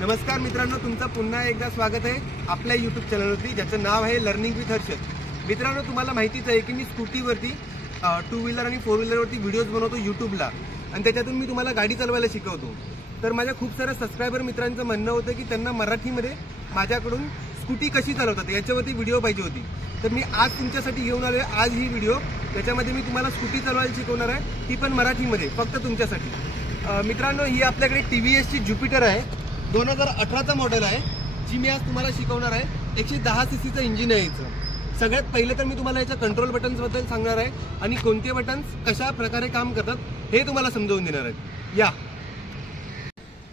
नमस्कार मित्रांनो, तुमचं पुन्हा एकदा स्वागत आहे आपल्या यूट्यूब चॅनलवरती, ज्याचं नाव आहे लर्निंग विथ हर्षद. मित्रांनो, तुम्हाला माहितीच आहे की मी स्कूटीवरती 2 व्हीलर आणि 4 व्हीलरवरती व्हिडिओज बनवतो यूट्यूबला, आणि त्याच्यातून मी तुम्हाला गाडी चालवायला शिकवतो. तर माझ्या खूप साऱ्या सबस्क्रायबर मित्रांचं म्हणणं होतं की त्यांना मराठीमध्ये माझ्याकडून स्कूटी कशी चालवतात याच्यावरती व्हिडिओ पाहिजे होती. तर मी आज तुमच्यासाठी घेऊन आलो आहे आज ही व्हिडिओ, ज्याच्यामध्ये मी तुम्हाला स्कूटी चालवायला शिकवणार आहे, ती पण मराठीमध्ये, फक्त तुमच्यासाठी. मित्रांनो, ही आपल्याकडे TVSची ज्युपिटर आहे, 2018चा मॉडेल आहे, जी मी आज तुम्हाला शिकवणार आहे. 110 cc इंजिन आहे याचं. सगळ्यात पहिले तर मी तुम्हाला याच्या कंट्रोल बटन्सबद्दल सांगणार आहे आणि कोणते बटन्स कशा प्रकारे काम करतात हे तुम्हाला समजावून देणार आहेत. या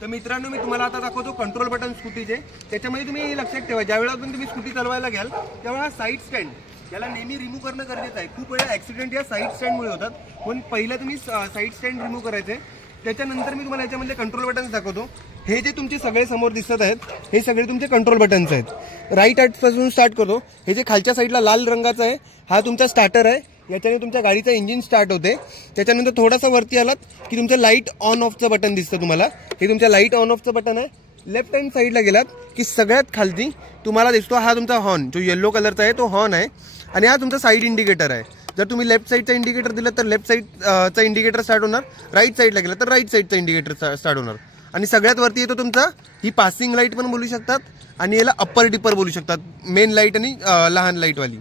तर मित्रांनो, मी तुम्हाला आता दाखवतो कंट्रोल बटन स्कूटीचे. त्याच्यामध्ये तुम्ही लक्षात ठेवा, ज्यावेळेला पण तुम्ही स्कूटी चालवायला घ्याल त्यावेळेला साईड स्टँड याला नेहमी रिमूव्ह करणं गरजेचं आहे. खूप वेळा ॲक्सिडेंट या साईड स्टँडमुळे होतात, पण पहिलं तुम्ही साईड स्टँड रिमूव्ह करायचे. त्याच्यानंतर मी तुम्हाला याच्यामध्ये कंट्रोल बटन्स दाखवतो. हे जे तुमचे सगळे समोर दिसत आहेत हे सगळे तुमचे कंट्रोल बटन्स आहेत. राईट पासून स्टार्ट करतो. हे जे खालच्या साईडला लाल रंगाचा आहे हा तुमचा स्टार्टर आहे, याच्याने तुमच्या गाडीचं इंजिन स्टार्ट होते. त्याच्यानंतर थोडासा वरती आलात की तुमचं लाईट ऑन ऑफचं बटन दिसतं तुम्हाला. हे तुमच्या लाईट ऑन ऑफचं बटन आहे. लेफ्ट हँड साईडला गेलात की सगळ्यात खालती तुम्हाला दिसतो हा तुमचा हॉर्न, जो येलो कलरचा आहे तो हॉर्न आहे, आणि हा तुमचा साईड इंडिकेटर आहे. जर तुम्ही लेफ्ट साईडचा इंडिकेटर दिलं तर लेफ्ट साईडचा इंडिकेटर स्टार्ट होणार, राईट साईडला गेला तर राईट साईडचा इंडिकेटर स्टार्ट होणार. आणि सगळ्यात वरती येतो तुमचा, ही पासिंग लाईट पण बोलू शकतात आणि याला अप्पर डिपर बोलू शकतात, मेन लाईट आणि लहान लाईटवाली.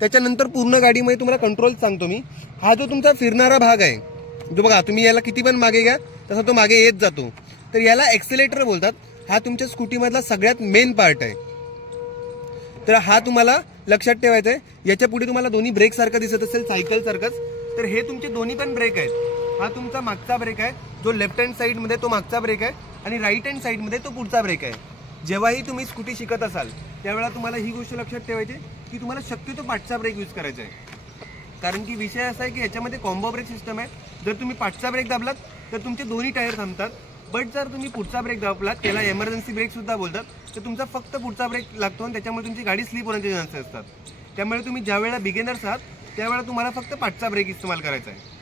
त्याच्यानंतर पूर्ण गाडीमध्ये तुम्हाला कंट्रोल सांगतो मी. हा जो तुमचा फिरणारा भाग आहे, जो बघा तुम्ही याला किती पण मागे घ्या तसा तो मागे येत जातो, तर याला एक्सेलेटर बोलतात. हा तुमच्या स्कूटीमधला सगळ्यात मेन पार्ट आहे. तर हा तुम्हाला लक्षात ठेवायचा आहे. याच्या पुढे तुम्हाला दोन्ही ब्रेक सारखं दिसत असेल, सायकल सारखंच, तर हे तुमचे दोन्ही पण ब्रेक आहेत. हा तुमचा मागचा ब्रेक आहे, जो लेफ्ट हँड साईडमध्ये तो मागचा ब्रेक आहे, आणि राईट हँड साईडमध्ये तो पुढचा ब्रेक आहे. जेव्हाही तुम्ही स्कूटी शिकत असाल त्यावेळेला तुम्हाला ही गोष्ट लक्षात ठेवायची की तुम्हाला शक्यतो पाठचा ब्रेक यूज करायचा आहे. कारण की विषय असा आहे की याच्यामध्ये कॉम्बो ब्रेक सिस्टम आहे. जर तुम्ही पाठचा ब्रेक दाबलात तर तुमचे दोन्ही टायर थांबतात, बट जर तुम्ही पुढचा ब्रेक दाबलात, त्याला एमर्जन्सी ब्रेक सुद्धा बोलतात, तर तुमचा फक्त पुढचा ब्रेक लागतो आणि त्याच्यामुळे तुमची गाडी स्लिप होण्याचे चान्सेस असतात. त्यामुळे तुम्ही ज्या वेळेला बिगिनर्स आहात त्यावेळेला तुम्हाला फक्त पाठचा ब्रेक इस्तेमाल करायचा आहे.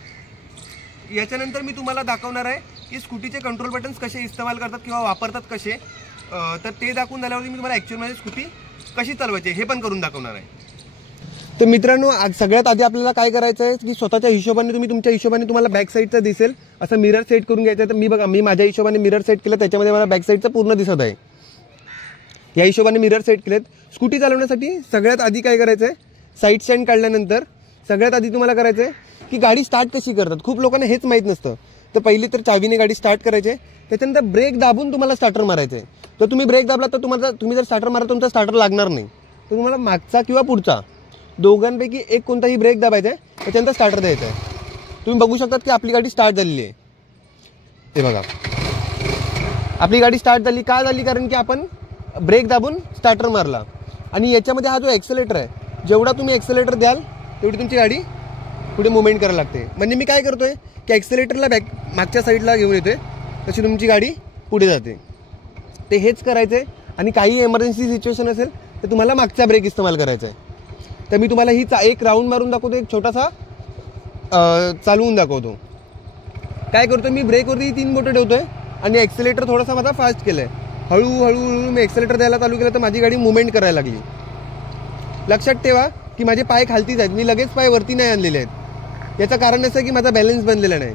याच्यानंतर मी तुम्हाला दाखवणार आहे की स्कूटीचे कंट्रोल बटन्स कसे इस्तेमाल करतात किंवा वापरतात कसे, तर ते दाखवून झाल्यावरती मी तुम्हाला ॲक्च्युअलमध्ये स्कूटी कशी चालवायची हे पण करून दाखवणार आहे. तर मित्रांनो, सगळ्यात आधी आपल्याला काय करायचं आहे की स्वतःच्या हिशोबाने तुम्ही तुमच्या हिशोबाने तुम्हाला बॅक साईडचं दिसेल असं मिरर सेट करून घ्यायचं आहे. तर मी बघा, मी माझ्या हिशोबाने मिरर सेट केलं, त्याच्यामध्ये मला बॅक साईडचं पूर्ण दिसत आहे. या हिशोबाने मिरर सेट केलेत. स्कूटी चालवण्यासाठी सगळ्यात आधी काय करायचं आहे, साईड स्टँड काढल्यानंतर सगळ्यात आधी तुम्हाला करायचं आहे की गाडी स्टार्ट कशी करतात. खूप लोकांना हेच माहीत नसतं. तर पहिली तर चावीने गाडी स्टार्ट करायची आहे, त्याच्यानंतर ब्रेक दाबून तुम्हाला स्टार्टर मारायचं आहे. तर तुम्ही ब्रेक दाबला तर तुम्ही जर स्टार्टर मारा तुमचा स्टार्टर लागणार नाही. तर तुम्हाला मागचा किंवा पुढचा दोघांपैकी एक कोणताही ब्रेक दाबायचा आहे, त्याच्यानंतर स्टार्टर द्यायचं आहे. तुम्ही बघू शकतात की आपली गाडी स्टार्ट झालेली आहे. ते बघा, आपली गाडी स्टार्ट झाली. का झाली? कारण की आपण ब्रेक दाबून स्टार्टर मारला. आणि याच्यामध्ये हा जो एक्सेलेटर आहे, जेवढा तुम्ही एक्सेलेटर द्याल तेवढी तुमची गाडी पुढे मुवमेंट करायला लागते. म्हणजे मी काय करतोय की एक्सेलेटरला मागच्या साईडला घेऊन येतोय, तशी तुमची गाडी पुढे जाते. ते हेच करायचं आहे. आणि काही एमर्जन्सी सिच्युएशन असेल तर तुम्हाला मागचा ब्रेक इस्तेमाल करायचा आहे. तर मी तुम्हाला ही एक राऊंड मारून दाखवतो, एक छोटासा चालवून दाखवतो. काय करतो मी, ब्रेकवरती 3 बोटं ठेवतोय आणि एक्सेलेटर थोडासा माझा फास्ट केलाय. हळूहळू मी एक्सेलेटर द्यायला चालू केलं तर माझी गाडी मुवमेंट करायला लागली. लक्षात ठेवा की माझे पाय खालतीच आहेत, मी लगेच पाय वरती नाही आणलेले आहेत. याचं कारण असं की माझा बॅलन्स बनलेला नाही.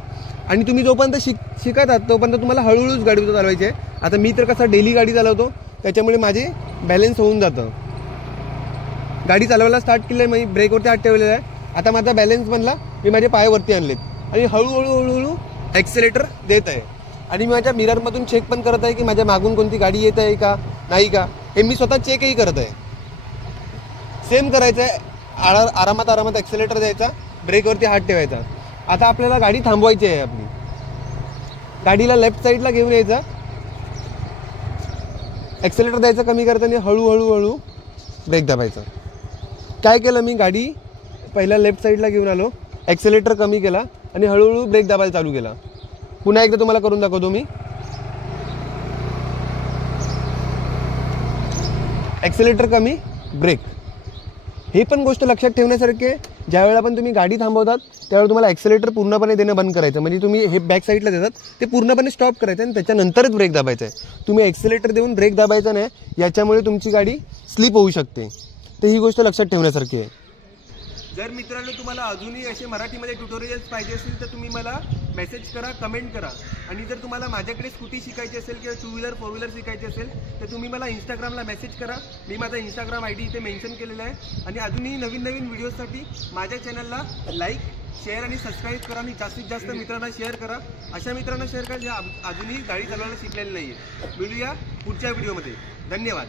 आणि तुम्ही जोपर्यंत शिकत आहात तोपर्यंत तुम्हाला हळूहळूच गाडी चालवायची आहे. आता मी तर कसं डेली गाडी चालवतो, त्याच्यामुळे माझे बॅलन्स होऊन जातं. गाडी चालवायला स्टार्ट केलं आहे, मी ब्रेकवरती हात ठेवलेला आहे. आता माझा बॅलन्स बनला, मी माझे पाय वरती आणलेत आणि हळूहळू एक्सेलेटर देत आहे. आणि मी माझ्या मिररमधून चेक पण करत आहे की माझ्या मागून कोणती गाडी येत आहे का नाही का, हे मी स्वतः चेकही करत आहे. सेम करायचं आहे, आरामात एक्सेलेटर द्यायचा, ब्रेकवरती हात ठेवायचा. आता आपल्याला गाडी थांबवायची आहे. आपली गाडीला लेफ्ट साईडला घेऊन यायचा, एक्सेलेटर द्यायचं कमी करताना, हळूहळू ब्रेक दाबायचा. काय केलं मी, गाडी पहिला लेफ्ट साईडला घेऊन आलो, एक्सेलेटर कमी केला आणि हळूहळू ब्रेक दाबायला चालू केला. पुन्हा एकदा तुम्हाला करून दाखवतो मी. एक्सेलेटर कमी, ब्रेक. हे पण गोष्ट लक्षात ठेवण्यासारखी आहे, ज्यावेळेला पण तुम्ही गाडी थांबवतात त्यावेळेला तुम्हाला ॲक्सिलेटर पूर्णपणे देणं बंद करायचं. म्हणजे तुम्ही हे बॅक साईडला देतात ते पूर्णपणे स्टॉप करायचं आणि त्याच्यानंतरच ब्रेक दाबायचा आहे. तुम्ही ॲक्सिलेटर देऊन ब्रेक दाबायचा नाही, याच्यामुळे तुमची गाडी स्लिप होऊ शकते. तर ही गोष्ट लक्षात ठेवण्यासारखी आहे. जर मित्रांनो तुम्हाला अजूनही असे मराठीमध्ये ट्युटोरियल्स पाहिजे असतील तर तुम्ही मला मेसेज करा, कमेंट करा. आणि जर तुम्हाला माझ्याकडे स्कूटी शिकायची असेल किंवा 2 व्हीलर 4 व्हीलर शिकायची असेल तर तुम्ही मला इंस्टाग्रामला मेसेज करा. मी माझा इंस्टाग्राम ID इथे मेन्शन केलेला आहे. आणि अजूनही नवीन नवीन व्हिडिओसाठी माझ्या चॅनलला लाईक, शेअर आणि सबस्क्राईब करा आणि जास्तीत जास्त मित्रांना शेअर करा. अशा मित्रांना शेअर करा जे अजूनही गाडी चालवायला शिकलेले नाही आहे. मिळूया पुढच्या व्हिडिओमध्ये. धन्यवाद.